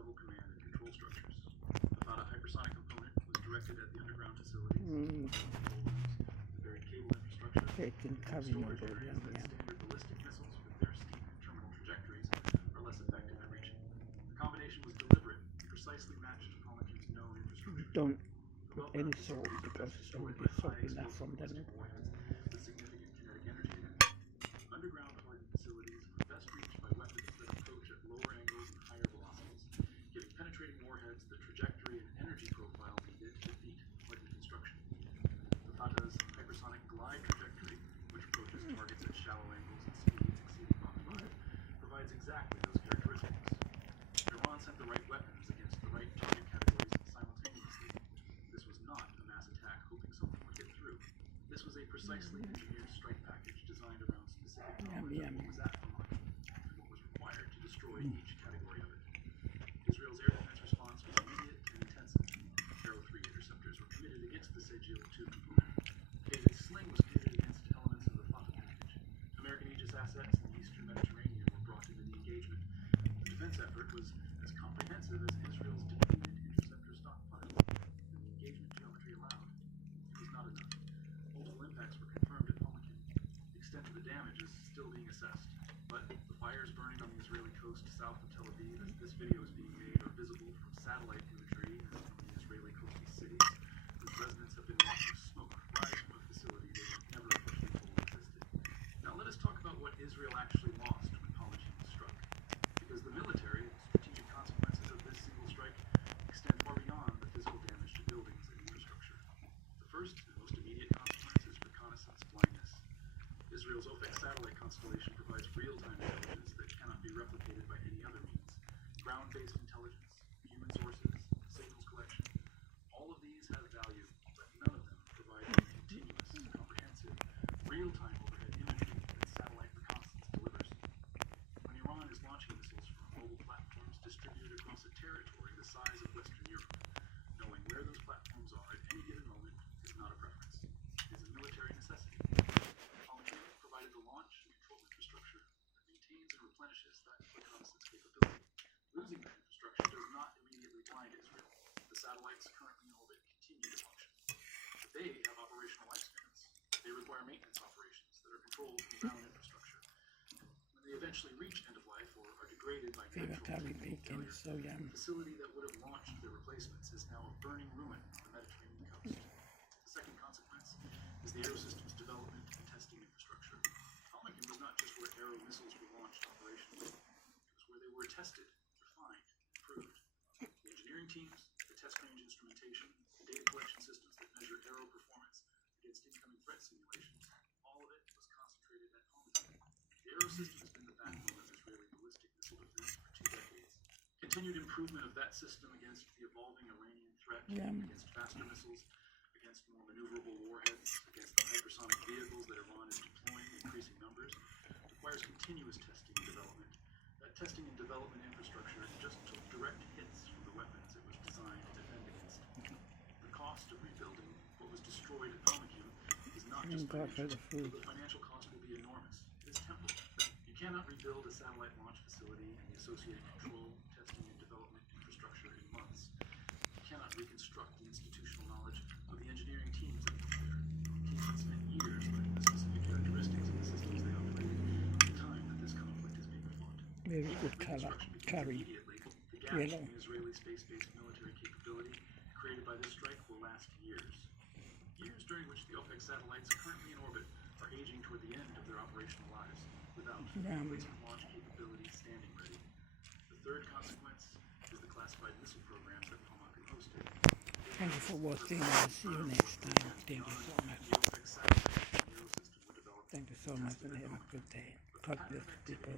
level command and control structures. The Fata hypersonic component was directed at the underground facilities, the buried cable infrastructure, Taking and carry storage over areas that them, standard ballistic missiles with their steep terminal trajectories are less effective at reaching. The combination was deliberate and precisely matched Palmateer's known infrastructure. Don't put any salt because it's already salt enough from them. With significant kinetic energy damage. Underground hardened facilities are best reached by weapons that approach at lower angles and higher velocities, giving penetrating warheads the trajectory and energy profile needed to defeat hardened construction. The Fata's hypersonic glide trajectory, which approaches targets at shallow angles and speeds exceeding Mach 5, provides exactly those characteristics. Iran sent the right weapons against the right target categories simultaneously. This was not a mass attack hoping something would get through. This was a precisely engineered strike package designed around specific knowledge of what was at Hamas and what was required to destroy each category of it. Israel's air defense response was immediate and intensive. Arrow 3 interceptors were committed against the Sejil-2 component. David's Sling was committed against elements of the Fatah package. American Aegis assets in the eastern Mediterranean were brought into the engagement. The defense effort was as comprehensive as Israel's depleted interceptor stockpiles and the engagement geometry allowed. It was not enough. Multiple impacts were confirmed at Palmyra. The extent of the damage is still being assessed, but the fires burning on the Israeli coast south of Tel Aviv as this video is being made are visible from satellite imagery from the Israeli coastal cities, whose residents have been watching smoke rise from a facility they were never officially told existed. Now let us talk about what Israel actually lost when Palmyra was struck, because the military and strategic consequences of this single strike extend far beyond the physical damage to buildings and infrastructure. The first and most immediate consequence is reconnaissance blindness. Israel's OFEC satellite constellation provides real-time intelligence that cannot be replicated by any other means. Ground-based intelligence, human sources, signals collection, all of these have value, but none of them provide the continuous, comprehensive, real-time overhead imagery that satellite reconnaissance delivers. When Iran is launching missiles from mobile platforms distributed across a territory the size of Western Europe, knowing where those platforms are at any given moment is not a preference. It is a military necessity. Palmyra provided the launch and control infrastructure that maintains and replenishes that reconnaissance capability. Losing that infrastructure does not immediately blind Israel. The satellites currently in orbit continue to function. But they have operational lifespans. They require maintenance operations that are controlled from ground infrastructure. When they eventually reach end of life or are degraded by natural failure, the facility that would have launched their replacements is now a burning ruin on the Mediterranean coast. The second consequence is the Aerosystems development and testing infrastructure. Palmyra was not just where Arrow missiles were launched operationally, it was where they were tested, refined, improved. The engineering teams, the test range instrumentation, the data collection systems that measure Arrow performance against incoming threat simulations, all of it was concentrated at Palmyra. The Arrow system has been the backbone of Israeli ballistic missile defense for 2 decades. Continued improvement of that system against the evolving Iranian threat, against faster missiles, against more maneuverable warheads, against the hypersonic vehicles that Iran is deploying in increasing numbers, requires continuous testing and development. That testing and development infrastructure just took direct hits from the weapons it was designed to defend against. The cost of rebuilding what was destroyed at Palmyra is not just financial. The financial cost will be enormous. It is temporal. You cannot rebuild a satellite launch facility and the associated control, testing, and development infrastructure in months. You cannot reconstruct the institutional knowledge of the engineering teams that work there. Teams that spent years learning the specific characteristics of the systems they operate at the time that this conflict is being fought. Very good color. Curry. The gap in the Israeli space-based military capability created by this strike will last years. Years during which the OPEC satellites currently in orbit are aging toward the end of their operational lives without replacement launch capability standing ready. The third consequence is the classified missile programs that Palmyra hosted. Thank you for watching. I'll see you next time. Thank you so much. Thank you so much and have a good day. God bless people.